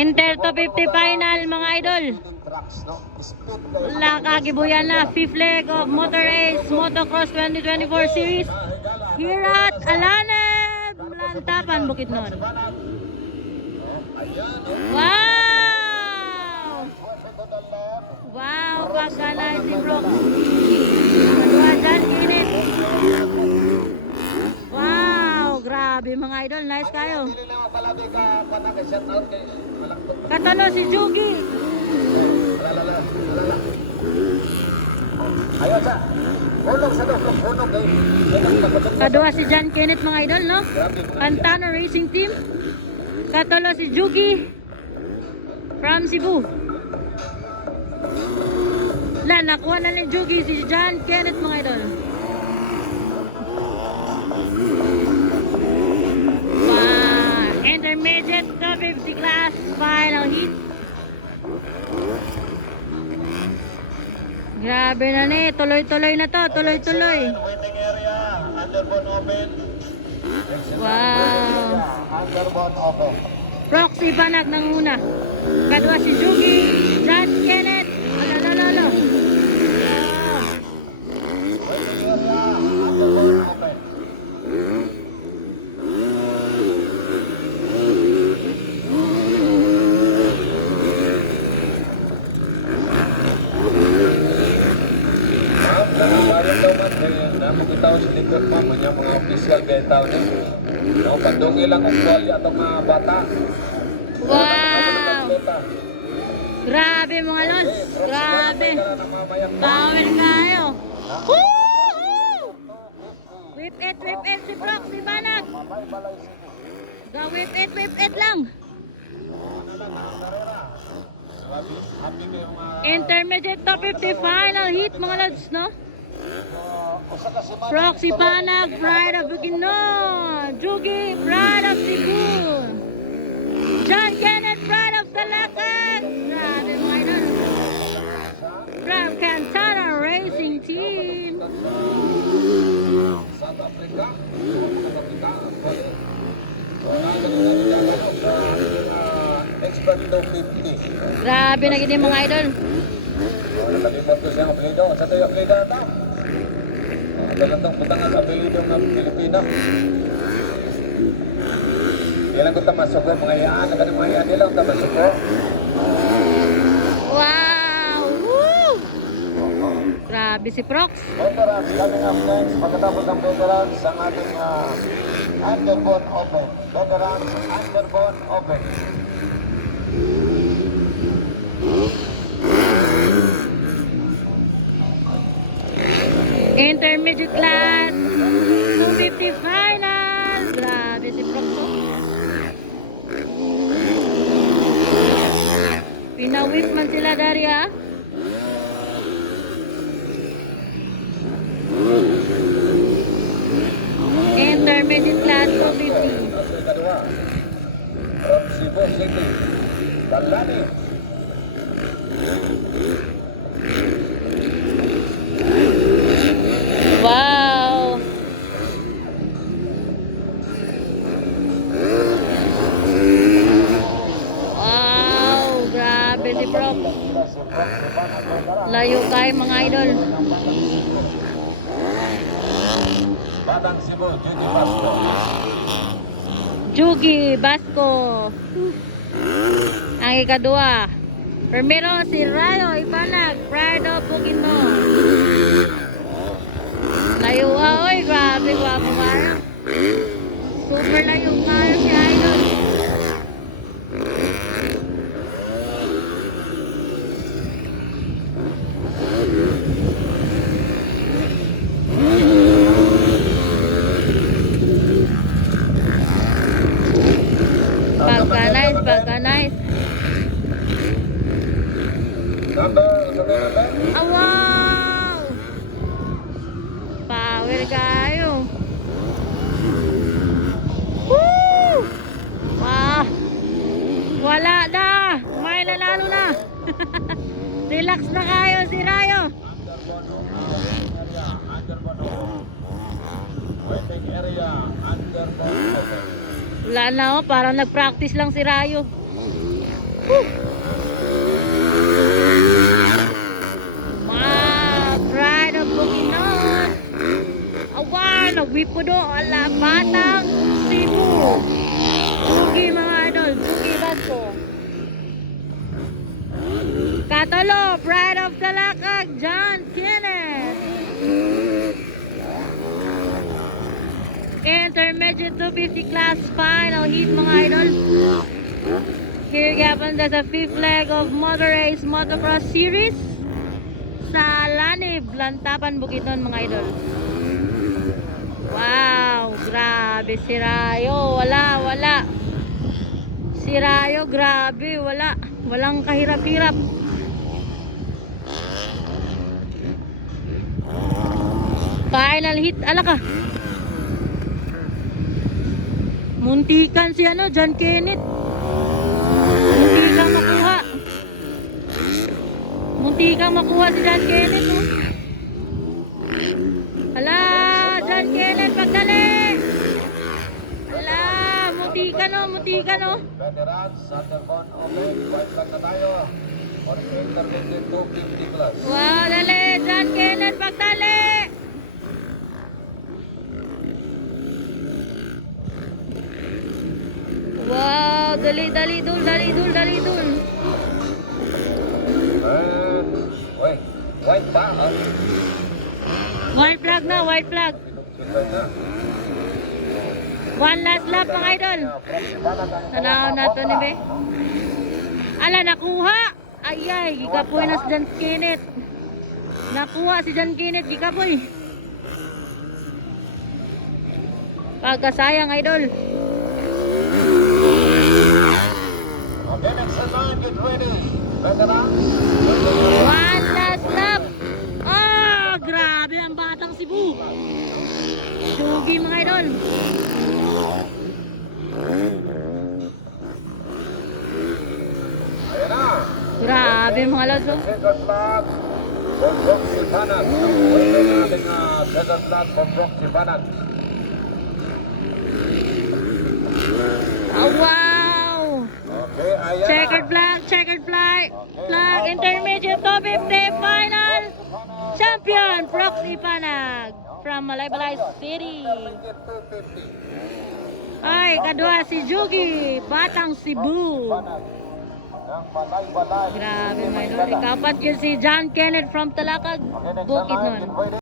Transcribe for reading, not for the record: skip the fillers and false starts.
Inter to 50 final mga idol. Wala kagibuyan na 5th leg of Motor Race Motocross 2024 series here at Alaneb, Lantapan, Bukidnon. Wow! Wow, pagkanay si Brock. Madua dyan, kinit. Wow, grabe mga idol, nice kayo. Katano si Jugi. Kadua si John Kenneth mga idol, no? Pantano Racing Team. Katalo si Jugi from Cebu. Nakuha na ni Jugi si John Kenneth mga idol. Wow, intermediate to 50 class final heat. Grabe na ni, tuloy-tuloy na to, tuloy-tuloy. Wow. Proxy Banag ng una. Kadwa si Jugi, John Kenneth. Alala. Nakikita ko sa likod mo, mga official betaw niya. No, pandungi lang ang kwalya itong mga bata. Wow! Grabe mga lods! Grabe! Power kayo! Woo! Whip it si Brock, si Banag! Whip it lang! Intermediate top 50 final heat mga lods, no? Proxy Banag, Pride of Bukidnon. Jugi, Pride of Cebu. John Kenneth, Pride of Talacan. Grabe mga idol. From Cantana Racing Team. South Africa, expert to 50. Grabe na gini mga idol. Nakalimot ko siyang apelido. Sa ito yung apelido na ito. Talagang putang ang apelido ng Pilipino. Ilang ko tamasok ko, mga iyaan. Naka ng mga iyaan nila ang tamasok ko. Wow! Woo! Grabe si Prox. Veterans coming up next. Pagkatapos ng veterans, ang ating Underbone Open. Veterans Underbone Open. Intermediate class 250 final. Grabe si Prox. Pinawit man sila dari ha. Intermediate class 250. From Cebu City, Balani. Wow! Wow! Grabe si Prof. Layo kayo mga idol. Batang Cebu, Judy Basco. Jugi Basco. Ang ikadua. Primero si Rayo Ibanag, Pride of Bukidnon. Layo oy, grabe guwapo kayo. Super layo kayo si idol. Pagka nice. Ah, wow! Power kayo. Woo! Wow! Wala na! May nanalo na! Relax na kayo si Rayo. Waiting area, Underbone Open. Wala na oh, parang nag-practice lang si Rayo. Pride of Bukidnon. Awan, nagwipudo ala Batang Cebu. Bugi mga idol, bugi bago. Katalo, Pride of Talakag, John Kenneth. Intermediate 250 class final heat mga idol. Here gapon sa 5th leg of Motor Race Motocross Series sa Lanib, Lantapan, Bukidnon mga idol. Wow, grabe si Rayo, wala. Si Rayo, grabe, walang kahirap-hirap. Final hit, ala ka. Muntikan si John Kenneth. Muntikang makuha si John Kenneth, oh. Hala, John Kenneth, pagdali. Hala, muntikan, oh. Veterans, Sanderbon, open. White flag na tayo. For intermediate 250 plus. Wow, dali, John Kenneth, pagdali. Wow, dali dul. Wait, white ba? White flag na, white flag. One last lap mga idol. Tanaw na to ni Be. Ala, nakuha. Ayay, gikapoy na si John Kenneth. Nakuha si John Kenneth, gikapoy. Pagkasayang idol. Okay, next in line, get ready. Veterans. One last lap. Oh, grabe ang Batang Cebu. Sugi mga idol. Ayan na. Grabe mga laso. Second flag for Proxy Banat. Ito na ating second flag for Proxy Banat. Oh, wow. Okay, ayan Checkered flag. Flag, intermediate 250 final. Champion, Proxy Panag from Malaybalay City. Intermediate 250. Ay, kadua si Jugi, Batang Cebu. Banat. Ng Balay-Balay. Grabe mga idol. Ikapat yun si John Kenneth from Talakag, Okay, next in line, Bukidnon. get ready.